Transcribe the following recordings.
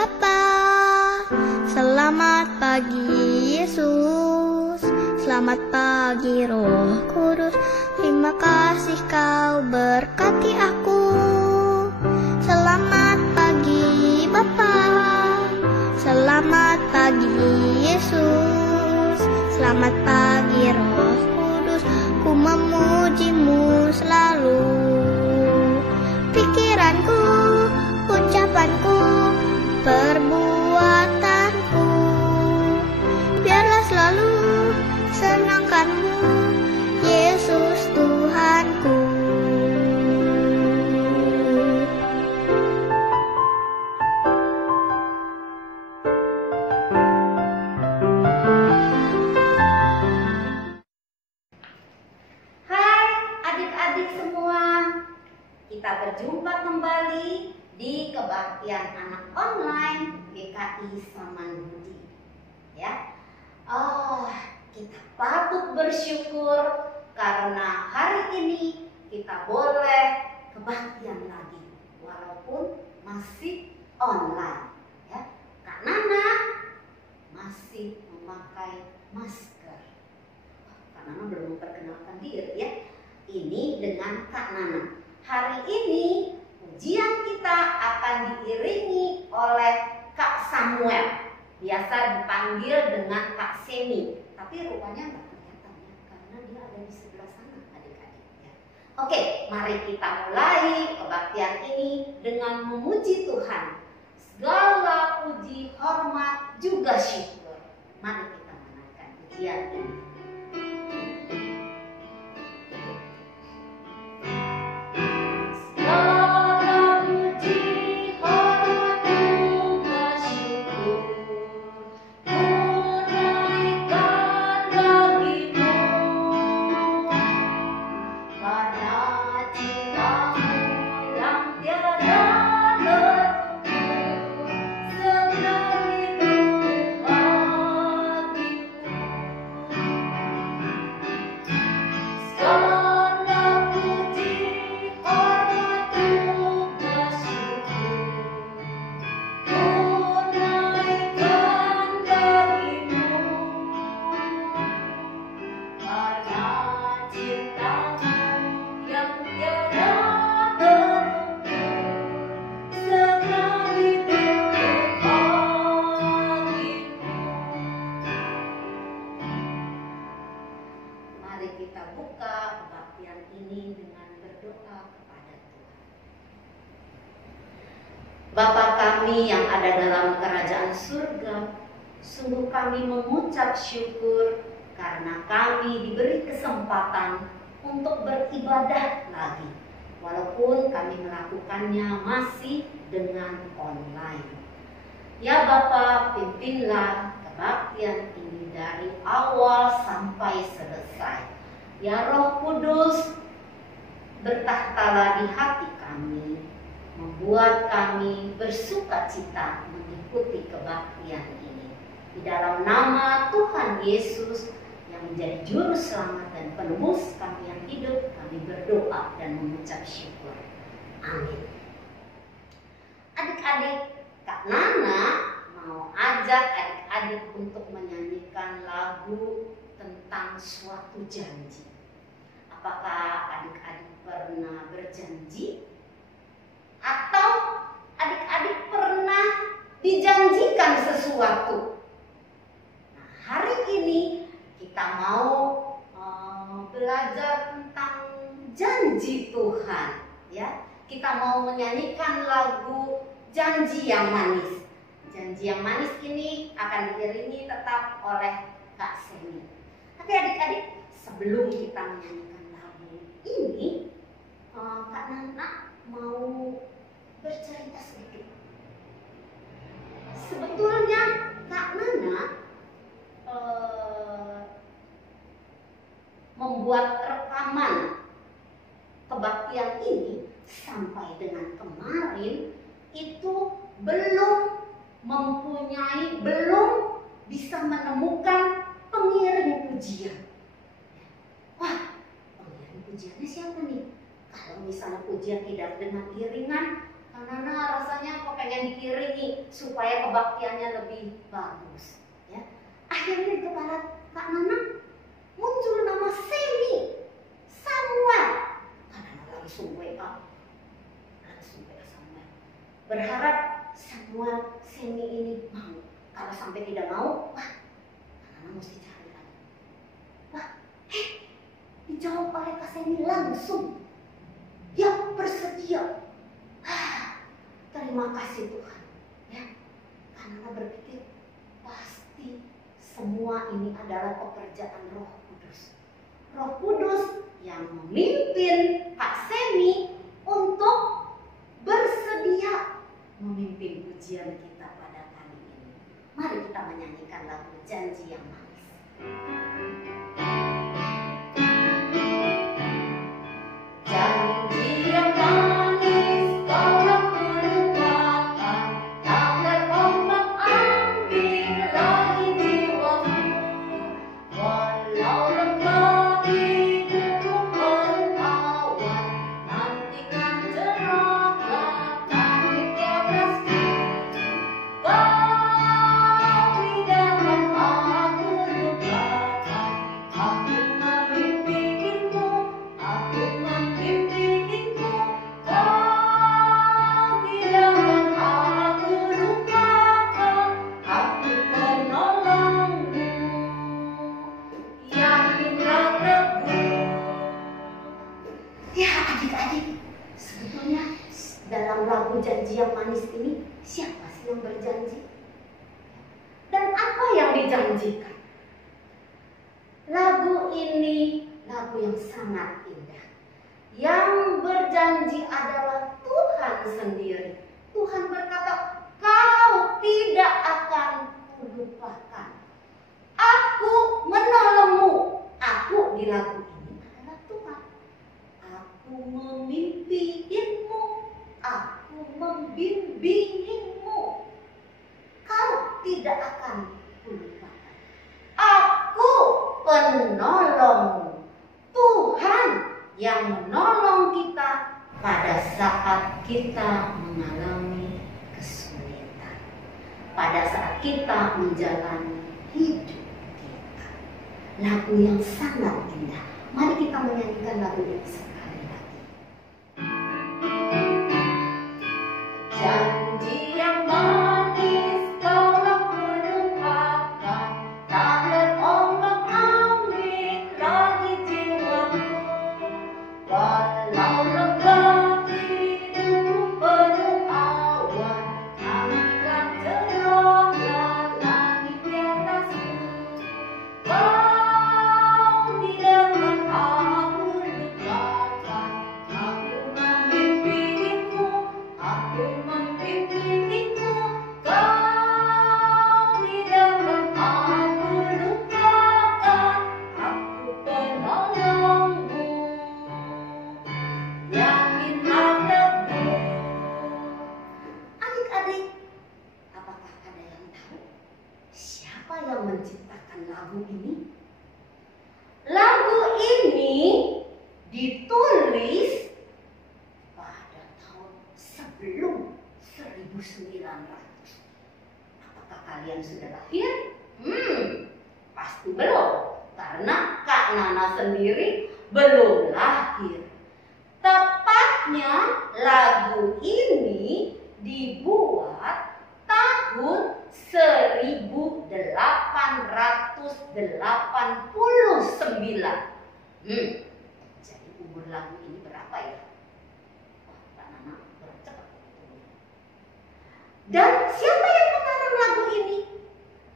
Bapa. Selamat pagi Yesus, selamat pagi Roh Kudus. Terima kasih kau berkati aku. Selamat pagi Bapa, selamat pagi Yesus, selamat pagi Roh Kudus. Ku memujimu selalu. Pikiranku, ucapanku, perbuatanku, biarlah selalu senangkanmu, Yesus Tuhanku. Hai adik-adik semua, kita berjumpa kembali di Kebaktian Anak Online GKI Samanhudi. Ya, kita patut bersyukur karena hari ini kita boleh kebaktian lagi, walaupun masih online. Ya, Kak Nana masih memakai masker. Kak Nana belum memperkenalkan diri ya. Ini dengan Kak Nana. Hari ini ujian kita akan diiringi oleh Kak Samuel. Biasa dipanggil dengan Kak Semi, tapi rupanya nggak kelihatan ya, karena dia ada di sebelah sana adik-adik ya. Oke, mari kita mulai kebaktian ini dengan memuji Tuhan. Segala puji, hormat, juga syukur. Mari kita menaikkan pujian ini. Kita buka kebaktian ini dengan berdoa kepada Tuhan. Bapa kami yang ada dalam kerajaan surga, sungguh kami mengucap syukur karena kami diberi kesempatan untuk beribadah lagi, walaupun kami melakukannya masih dengan online. Ya Bapa, pimpinlah kebaktian ini dari awal sampai selesai. Ya Roh Kudus, bertahtalah di hati kami, membuat kami bersuka cita mengikuti kebaktian ini. Di dalam nama Tuhan Yesus yang menjadi juru selamat dan penebus kami yang hidup, kami berdoa dan mengucap syukur. Amin. Adik-adik, Kak Nana mau ajak adik-adik untuk menyanyikan lagu tentang suatu janji. Apakah adik-adik pernah berjanji? Atau adik-adik pernah dijanjikan sesuatu? Nah, hari ini kita mau belajar tentang janji Tuhan. Ya, kita mau menyanyikan lagu Janji yang Manis. Janji yang manis ini akan diiringi tetap oleh Kak Semi. Tapi adik-adik, sebelum kita menyanyikan ini, Kak Nana mau bercerita sedikit. Sebetulnya Kak Nana membuat rekaman kebaktian ini sampai dengan kemarin itu belum bisa menemukan pengiring pujian. Wah, pengiring pujiannya siapa nih? Kalau misalnya pujian tidak dengan iringan, Nana rasanya kok pengen diiringi supaya kebaktiannya lebih bagus. Ya. Akhirnya di kepala Kak Nana muncul nama Semi, Samuel. Kak Nana langsung WA Samuel. Berharap Samuel Semi ini mau. Kalau sampai tidak mau, wah, Kak Nana mesti cari lagi. Wah, dijawab oleh Kak Semi langsung. Dia bersedia. Terima kasih Tuhan. Ya, karena berpikir pasti semua ini adalah pekerjaan Roh Kudus. Roh Kudus yang memimpin Kak Semi untuk bersedia memimpin ujian kita pada kali ini. Mari kita menyanyikan lagu Janji yang Manis. Janji yang manis kau lupakan, tak terombak ambing lagi jiwamu. Walau lembah hidupmu penuh awan, nantikan cerahlah langit di atasku. Kau tidakkan aku lupakan, aku memimpikanmu, aku membimbingmu. Kau tidakkan aku lupakan, aku penolongmu. Yakinlah teguh. Ya adik-adik, sebetulnya dalam lagu Janji yang Manis ini siapa sih yang berjanji? Dan apa yang dijanjikan? Lagu ini lagu yang sangat indah. Yang berjanji adalah Tuhan sendiri. Tuhan berkata, kau tidak akan kulupakan. Aku menolongmu. Aku di lagu ini adalah Tuhan. Aku memimpikanmu. Aku membimbingmu. Kau tidak akan kulupakan. Aku penolongmu. Tuhan yang menolong kita pada saat kita mengalami kesulitan. Pada saat kita menjalani hidup kita. Lagu yang sangat indah. Mari kita menyanyikan lagu ini sekali lagi. Janji yang manis kau lupakan, tak terombak ambing lagi jiwamu. Walau lembah hidupmu penuh awan, nantikan cerahlah langit di atasku. Kau tidakkan aku lupakan, aku memimpikanmu, aku membimbingmu. Kau tidakkan aku lupakan, aku penolongmu. Yakinlah teguh. Adik-adik, apakah ada yang tahu siapa yang menciptakan lagu ini? Lagu ini ditulis pada tahun sebelum 1900. Apakah kalian sudah lahir? Pasti belum, karena Kak Nana sendiri belum lahir. Tepatnya lagu ini dibuat tahun 1889. Jadi umur lagu ini berapa ya? Wah, Kak Nana bercepat. Dan siapa yang mengarang lagu ini?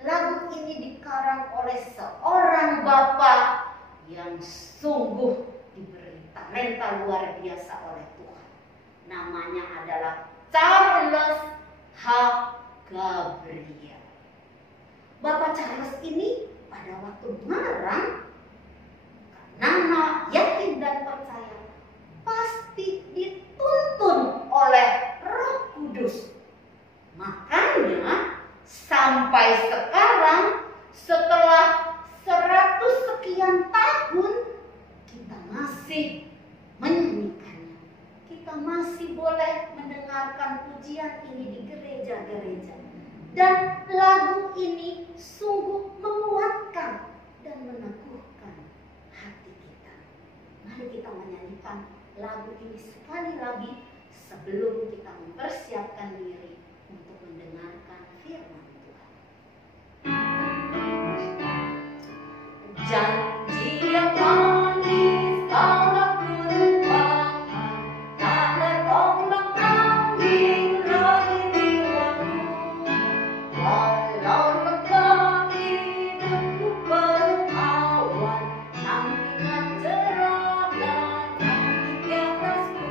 Lagu ini dikarang oleh seorang bapak yang sungguh diberi talenta luar biasa oleh Tuhan. Namanya adalah Charles H. Gabriel. Bapak Charles ini pada waktu mengarang, Nana yakin dan percaya pasti dituntun oleh Roh Kudus. Makanya sampai sekarang setelah 100 sekian tahun kita masih menyanyikannya. Kita masih boleh mendengarkan lagi sebelum kita mempersiapkan diri untuk mendengarkan firman Tuhan. Janji yang manis kalau ku lupakan, tak terombang-ambing lagi jiwaku. Walau lembah hidupku penuh awan, nantikan cerah dan cantik di atasku.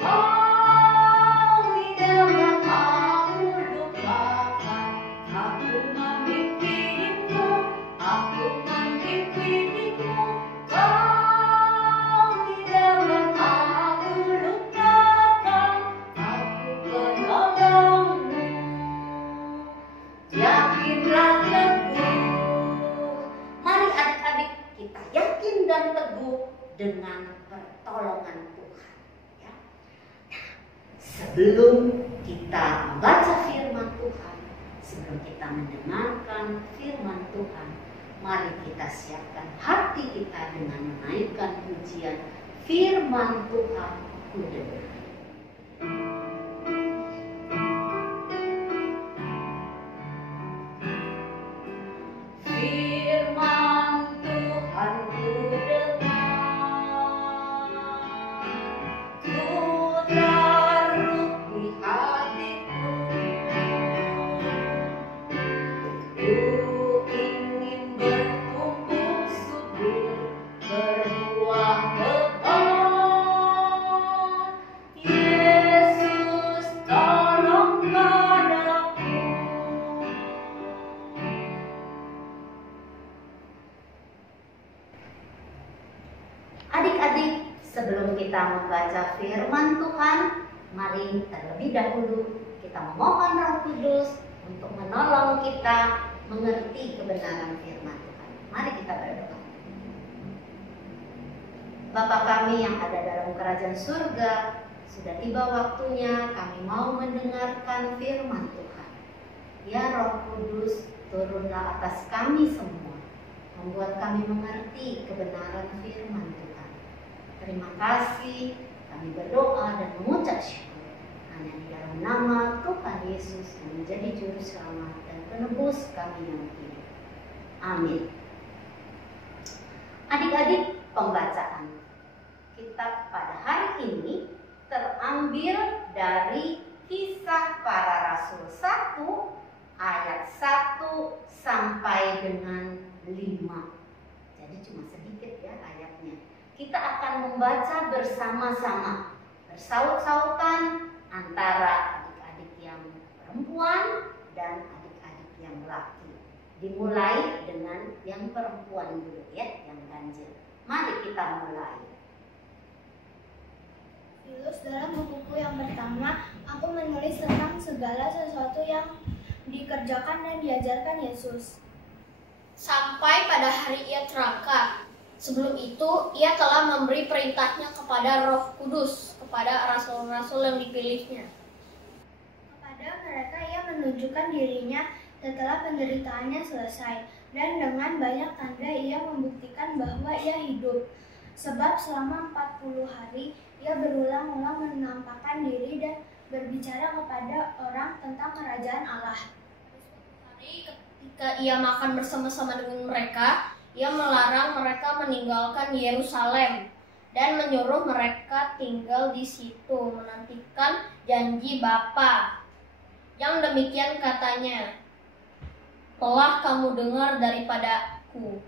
Kau tidak aku lupakan, aku membimbingmu, aku membimbingmu. Kau tidak aku lupakan, aku penolongmu. Yakinlah teguh. Mari adik-adik kita yakin dan teguh dengan pertolongan Tuhan. Ya. Sebelum kita membaca firman Tuhan, sebelum kita mendengarkan firman Tuhan, mari kita siapkan hati kita dengan menaikkan pujian firman Tuhan ku dengar. Firman Tuhan ku dengar, ku taruh di hatiku. Ku ingin bertumbuh subur, berbuah lebat. Yesus tolong padaku. Adik-adik, sebelum kita membaca firman Tuhan, mari terlebih dahulu kita memohon Roh Kudus untuk menolong kita mengerti kebenaran firman Tuhan. Mari kita berdoa. Bapa kami yang ada dalam kerajaan surga, sudah tiba waktunya kami mau mendengarkan firman Tuhan. Ya Roh Kudus, turunlah atas kami semua, membuat kami mengerti kebenaran firman Tuhan. Terima kasih, kami berdoa dan mengucap syukur hanya di dalam nama Tuhan Yesus yang menjadi juru selamat dan penebus kami yang hidup. Amin. Adik-adik, pembacaan kita pada hari ini terambil dari Kisah Para Rasul 1 ayat 1 sampai dengan 5. Jadi cuma sedikit ya ayatnya. Kita akan membaca bersama-sama, bersaut-sautan antara adik-adik yang perempuan dan adik-adik yang laki. Dimulai dengan yang perempuan dulu ya, yang ganjil. Mari kita mulai. Filus, dalam bukuku yang pertama, aku menulis tentang segala sesuatu yang dikerjakan dan diajarkan Yesus. Sampai pada hari ia terangkat. Sebelum itu, ia telah memberi perintahnya kepada Roh Kudus, kepada rasul-rasul yang dipilihnya. Kepada mereka ia menunjukkan dirinya setelah penderitaannya selesai, dan dengan banyak tanda ia membuktikan bahwa ia hidup. Sebab selama 40 hari, ia berulang-ulang menampakkan diri dan berbicara kepada orang tentang kerajaan Allah. Suatu hari ketika ia makan bersama-sama dengan mereka, ia melarang mereka meninggalkan Yerusalem dan menyuruh mereka tinggal di situ menantikan janji Bapa. Yang demikian katanya, telah kamu dengar daripadaku.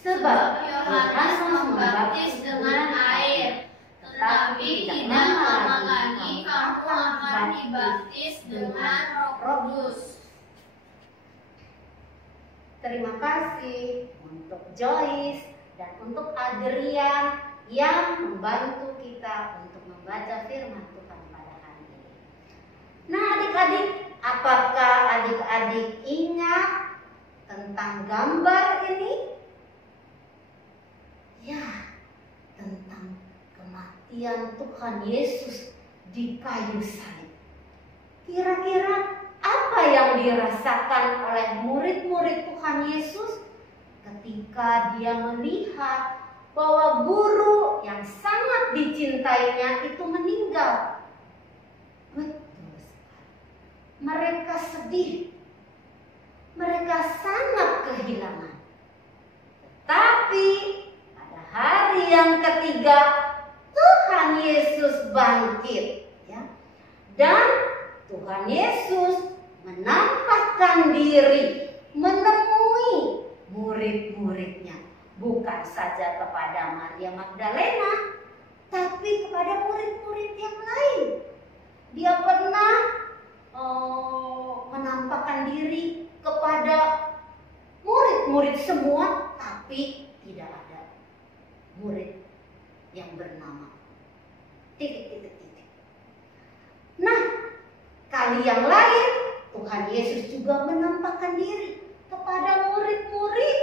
Sebab Yohanes membaptis dengan air, tetapi tidak lama lagi kamu akan dibaptis dengan Roh Kudus. Terima kasih untuk Joyce dan untuk Adrian yang membantu kita untuk membaca firman Tuhan pada hari ini. Nah adik-adik, apakah adik-adik ingat tentang gambar ini? Ya, tentang kematian Tuhan Yesus di kayu salib. Kira-kira apa yang dirasakan oleh murid-murid Tuhan Yesus ketika dia melihat bahwa guru yang sangat dicintainya itu meninggal. Betul sekali. Mereka sedih. Mereka sangat kehilangan. Tapi pada hari yang ketiga Tuhan Yesus bangkit, ya. Dan Tuhan Yesus menampakkan diri menemui murid-muridnya, bukan saja kepada Maria Magdalena, tapi kepada murid-murid yang lain. Dia pernah menampakkan diri kepada murid-murid semua, tapi tidak ada murid yang bernama titik. Nah, kali yang lain Tuhan Yesus juga menampakkan diri kepada murid-murid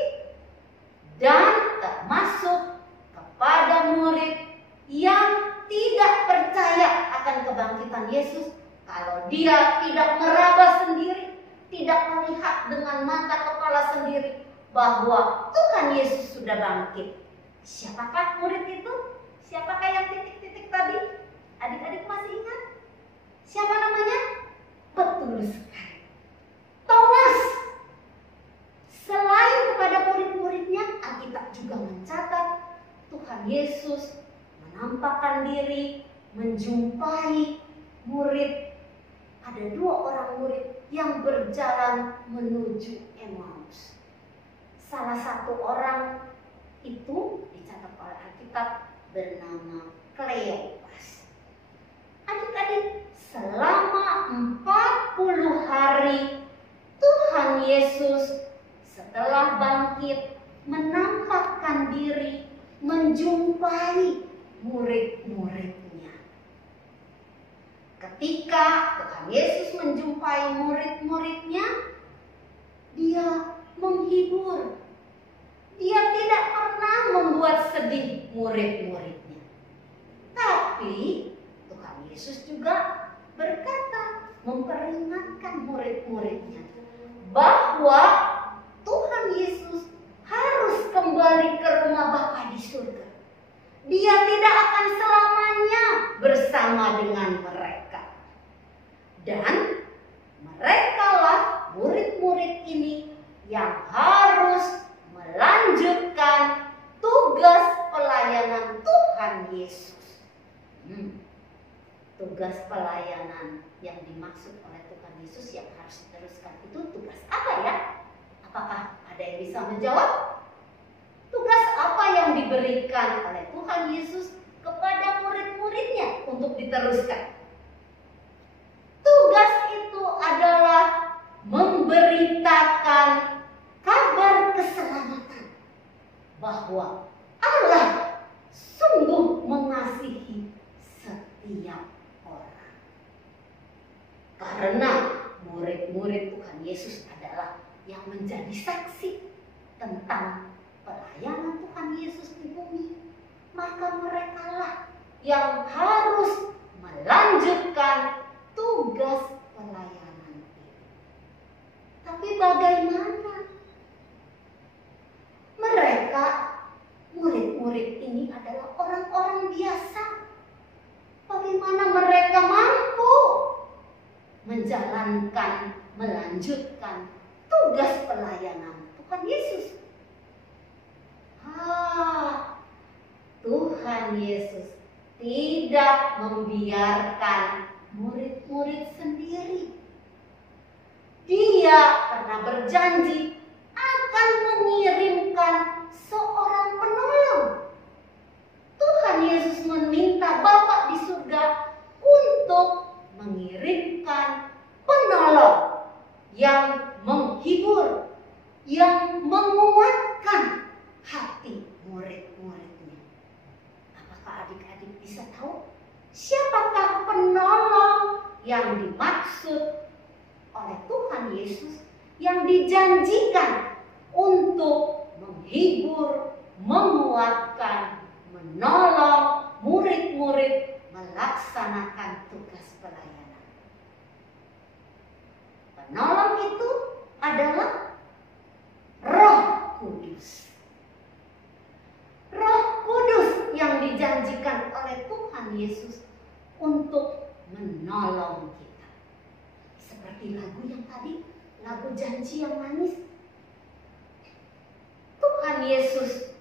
dan termasuk kepada murid yang tidak percaya akan kebangkitan Yesus. Kalau dia tidak meraba sendiri, tidak melihat dengan mata kepala sendiri bahwa Tuhan Yesus sudah bangkit. Siapakah murid itu? Siapakah yang titik-titik tadi? Adik-adik masih ingat? Siapa namanya? Betul sekali, Thomas. Selain kepada murid-muridnya, Alkitab juga mencatat Tuhan Yesus menampakkan diri, menjumpai murid. Ada 2 orang murid yang berjalan menuju Emmaus. Salah satu orang itu dicatat oleh Alkitab bernama Kleopas. Adik-adik, selama 40 hari Tuhan Yesus setelah bangkit menampakkan diri, menjumpai murid-muridnya. Ketika Tuhan Yesus menjumpai murid-muridnya, dia menghibur. Dia tidak pernah membuat sedih murid-muridnya. Tapi Tuhan Yesus juga berkata, memperingatkan murid-muridnya bahwa Tuhan Yesus harus kembali ke rumah Bapa di surga. Dia tidak akan selamanya bersama dengan mereka. Dan merekalah murid-murid ini yang harus melanjutkan tugas pelayanan Tuhan Yesus. Tugas pelayanan yang dimaksud oleh Tuhan Yesus yang harus diteruskan itu tugas apa ya? Apakah ada yang bisa menjawab? Tugas apa yang diberikan oleh Tuhan Yesus kepada murid-muridnya untuk diteruskan? Tugas itu adalah memberitakan kabar keselamatan bahwa Allah sungguh mengasihi setiap orang. Karena murid-murid Tuhan Yesus adalah yang menjadi saksi tentang pelayanan Tuhan Yesus di bumi, maka merekalah yang harus melanjutkan tugas pelayanan itu. Tapi bagaimana? Mereka, murid-murid ini adalah orang-orang biasa. Bagaimana mereka mampu menjalankan, melanjutkan tugas pelayanan Tuhan Yesus? Tuhan Yesus tidak membiarkan murid-murid sendiri. Dia pernah berjanji akan mengirimkan seorang penolong. Tuhan Yesus meminta Bapa di surga untuk mengirimkan penolong yang menghibur, yang menguatkan hati murid-muridnya. Apakah adik-adik bisa tahu siapakah penolong yang dimaksud oleh Tuhan Yesus, yang dijanjikan untuk menghibur, menguatkan, menolong murid-murid melaksanakan tugas pelayanan? Penolong itu adalah Roh Kudus. Roh Yesus untuk menolong kita. Seperti lagu yang tadi, lagu Janji yang Manis. Tuhan Yesus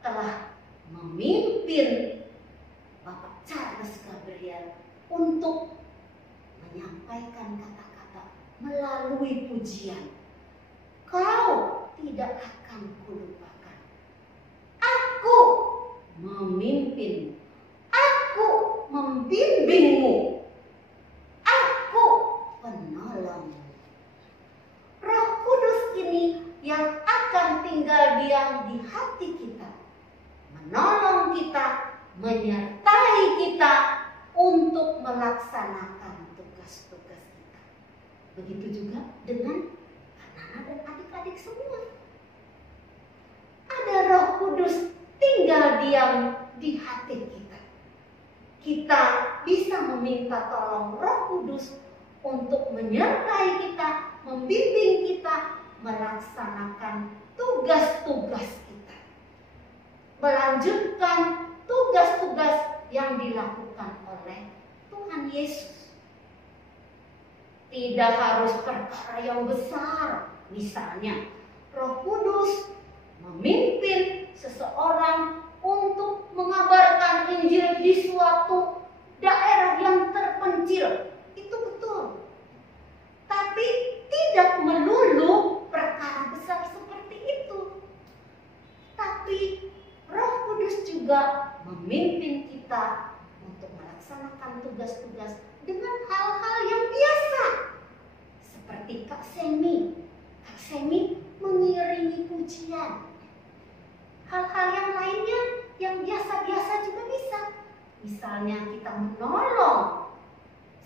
telah memimpin Bapak Charles Gabriel untuk menyampaikan kata-kata melalui pujian. Kau tidak akan kulupakan. Aku memimpinmu. Aku membimbingmu. Aku penolongmu. Roh Kudus ini yang akan tinggal diam di hati kita, menolong kita, menyertai kita untuk melaksanakan tugas-tugas kita. Begitu juga dengan anak-anak dan adik-adik semua. Ada Roh Kudus tinggal diam di hati kita. Kita bisa meminta tolong Roh Kudus untuk menyertai kita, membimbing kita melaksanakan tugas-tugas kita, melanjutkan tugas-tugas yang dilakukan oleh Tuhan Yesus. Tidak harus perkara yang besar. Misalnya, Roh Kudus memimpin seseorang untuk mengabarkan Injil di suatu daerah yang terpencil. Itu betul. Tapi tidak melulu perkara besar seperti itu. Tapi Roh Kudus juga memimpin kita untuk melaksanakan tugas-tugas dengan hal-hal yang biasa. Seperti Kak Semi. Kak Semi mengiringi pujian. Hal-hal yang lainnya yang biasa-biasa juga bisa. Misalnya kita menolong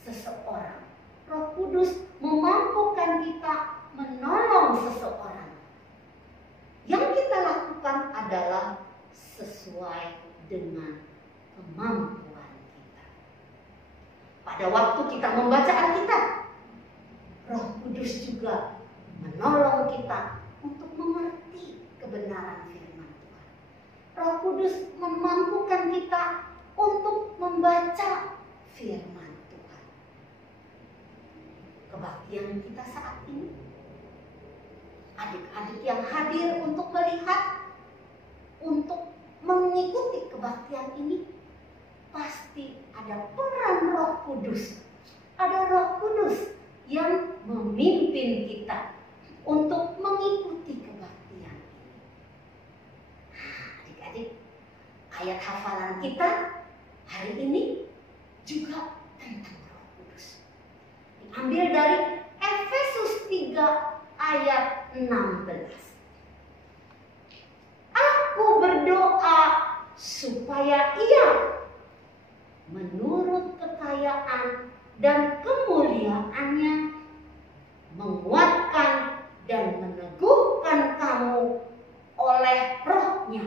seseorang. Roh Kudus memampukan kita menolong seseorang. Yang kita lakukan adalah sesuai dengan kemampuan kita. Pada waktu kita membaca Alkitab, Roh Kudus juga menolong kita untuk mengerti kebenaran firman Tuhan. Roh Kudus memampukan kita untuk membaca firman Tuhan. Kebaktian kita saat ini, adik-adik yang hadir untuk melihat, untuk mengikuti kebaktian ini, pasti ada peran Roh Kudus. Ada Roh Kudus yang memimpin kita untuk mengikuti kebaktian ini. Adik-adik, ayat hafalan kita hari ini juga tentang Roh Kudus. Diambil dari Efesus 3 ayat 16. Aku berdoa supaya ia menurut kekayaan dan kemuliaannya menguatkan dan meneguhkan kamu oleh Roh-Nya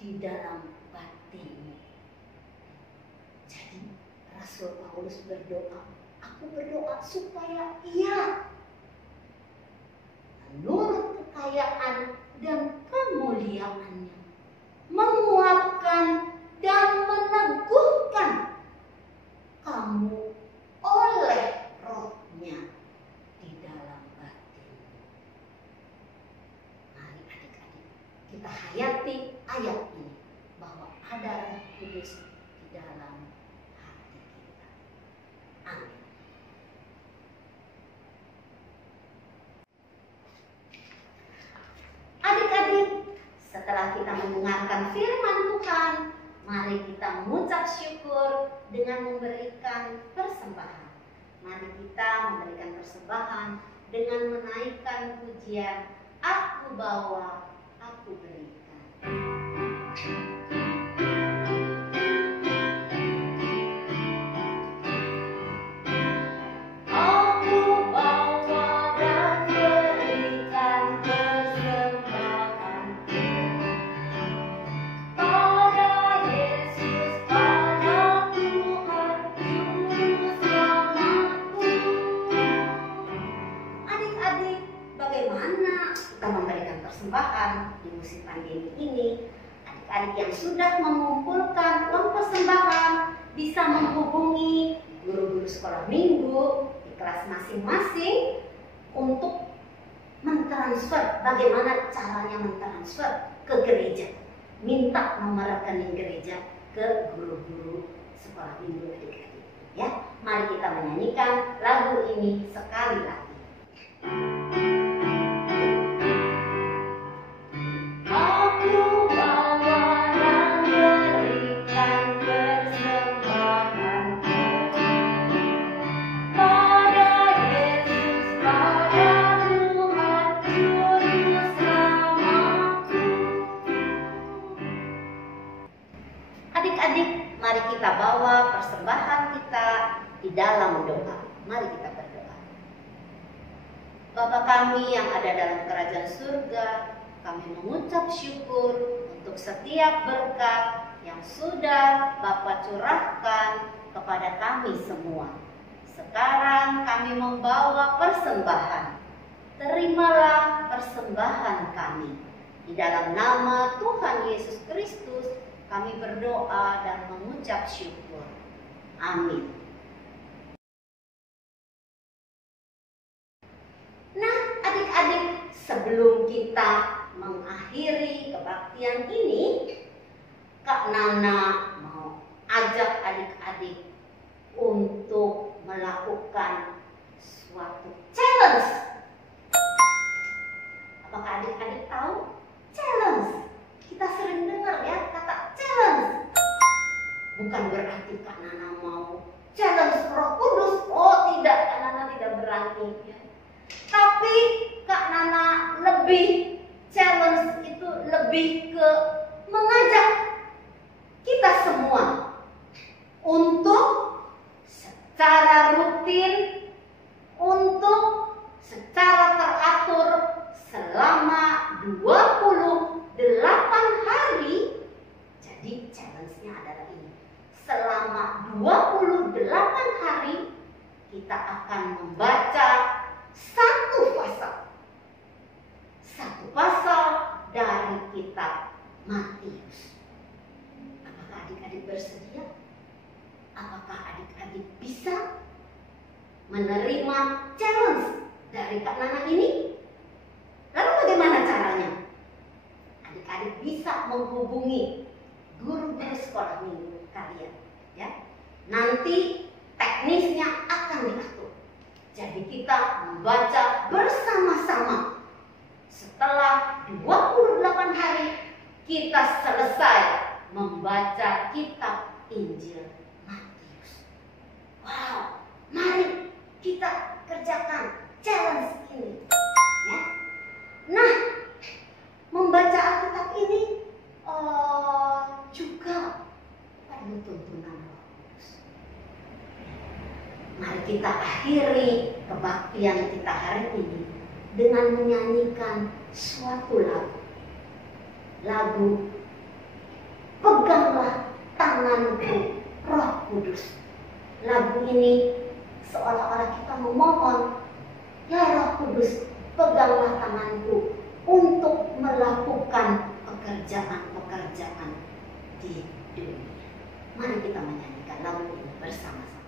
di dalam batinmu. Jadi Rasul Paulus berdoa, aku berdoa supaya ia menurut kekayaan dan kemuliaannya menguatkan dan meneguhkan kamu oleh Roh-Nya di dalam batin. Mari adik-adik kita hayati ayat ini, bahwa ada Roh Kudus di dalam hati kita. Amin. Adik-adik, setelah kita mendengarkan firman Tuhan, mari kita mengucap syukur dengan memberikan persembahan. Mari kita memberikan persembahan dengan menaikkan pujian, aku bawa, aku berikan. Persembahan di musim pandemi ini, adik-adik yang sudah mengumpulkan uang persembahan bisa menghubungi guru-guru sekolah minggu di kelas masing-masing untuk mentransfer. Bagaimana caranya mentransfer ke gereja, minta nomor rekening gereja ke guru-guru sekolah minggu adik-adik. Ya, mari kita menyanyikan lagu ini sekali lagi. Adik-adik, mari kita bawa persembahan kita di dalam doa. Mari kita berdoa. Bapa kami yang ada dalam kerajaan surga, kami mengucap syukur untuk setiap berkat yang sudah Bapa curahkan kepada kami semua. Sekarang kami membawa persembahan. Terimalah persembahan kami. Di dalam nama Tuhan Yesus Kristus, kami berdoa dan mengucap syukur. Amin. Nah, adik-adik, sebelum kita mengakhiri kebaktian ini, Kak Nana mau ajak adik-adik untuk melakukan suatu challenge. Apakah adik-adik tahu challenge? Kita sering dengar ya kata challenge. Bukan berarti Kak Nana mau challenge Roh Kudus. Oh tidak, Kak Nana tidak berani ya. Tapi Kak Nana lebih challenge itu lebih ke mengajak kita semua untuk secara rutin, untuk secara teratur selama 28 hari. Jadi challenge-nya adalah ini. Selama 28 hari kita akan membaca satu pasal dari kitab Matius. Apakah adik-adik bersedia? Apakah adik-adik bisa menerima challenge dari Kak Nana ini? Lalu bagaimana caranya? Adik-adik bisa menghubungi guru-guru sekolah minggu kalian, ya. Nanti teknisnya akan diatur. Jadi kita membaca bersama-sama. Setelah 28 hari kita selesai membaca kitab Injil Matius. Wow, mari kita kerjakan challenge ini, ya. Nah, membaca Alkitab ini juga perlu tuntunan Roh Kudus. Mari kita akhiri kebaktian kita hari ini dengan menyanyikan suatu lagu. Lagu Peganglah Tanganku Roh Kudus. Lagu ini seolah-olah kita memohon, ya Roh Kudus, peganglah tanganku untuk melakukan pekerjaan-pekerjaan di dunia. Mari kita menyanyikan lagu ini bersama-sama.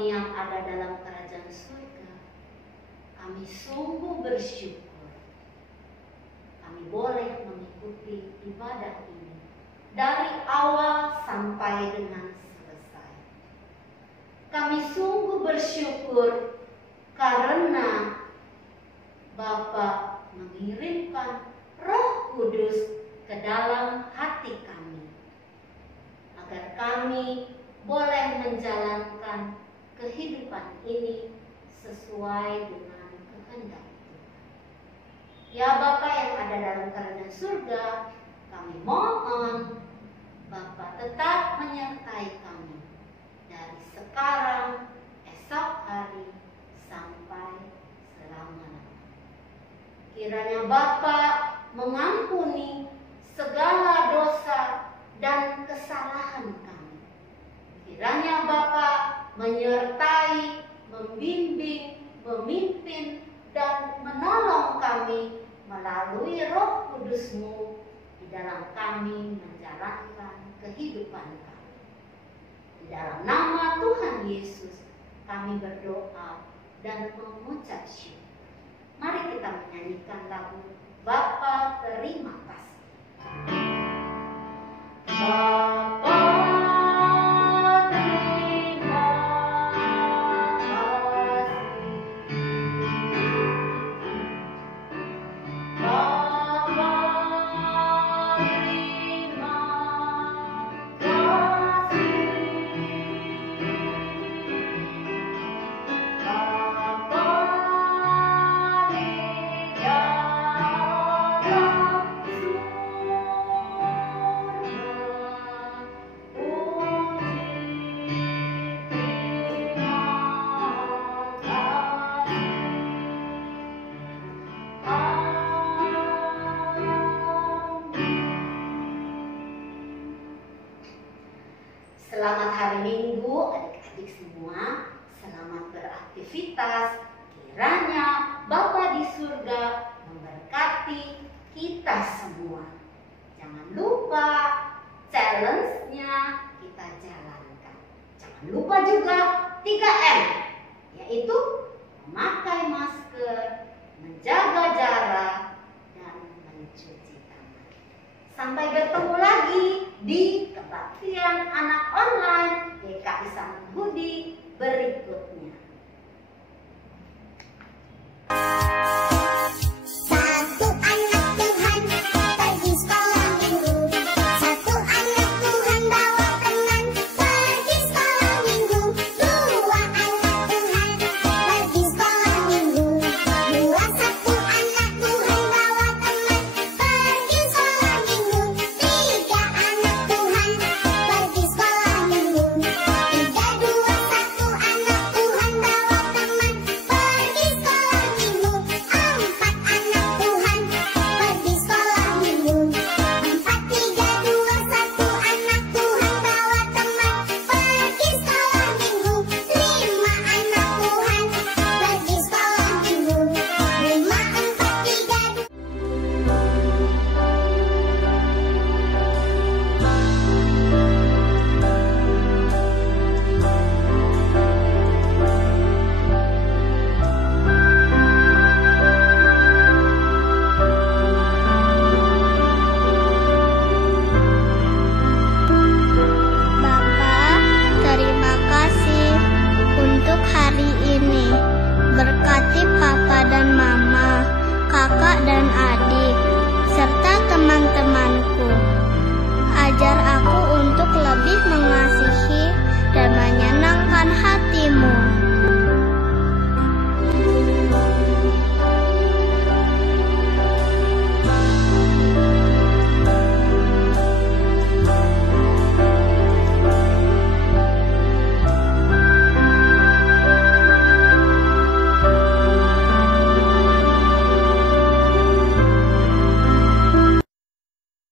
kami yang ada dalam kerajaan surga, kami sungguh bersyukur kami boleh mengikuti ibadah ini dari awal sampai dengan selesai. Kami sungguh bersyukur karena Bapa mengirimkan Roh Kudus ke dalam hati kami, agar kami boleh menjalankan kehidupan ini sesuai dengan kehendak Tuhan. Ya Bapa yang ada dalam kerajaan surga, kami mohon Bapa tetap menyertai kami dari sekarang, esok hari, sampai selama-lamanya. Kiranya Bapa mengampuni segala dosa dan kesalahan kami. Kiranya Bapa menyertai, membimbing, memimpin, dan menolong kami melalui Roh Kudus-Mu di dalam kami menjalankan kehidupan kami. Di dalam nama Tuhan Yesus kami berdoa dan mengucap syukur. Mari kita menyanyikan lagu Bapa Terima Kasih. Bapa Selamat hari Minggu adik-adik semua, selamat beraktivitas. Kiranya Bapa di surga memberkati kita semua. Jangan lupa challenge-nya kita jalankan. Jangan lupa juga 3M, yaitu memakai masker, menjaga jarak, dan mencuci tangan. Sampai bertemu lagi di kebaktian anak online GKI Saman Budi berikutnya. Ajar aku untuk lebih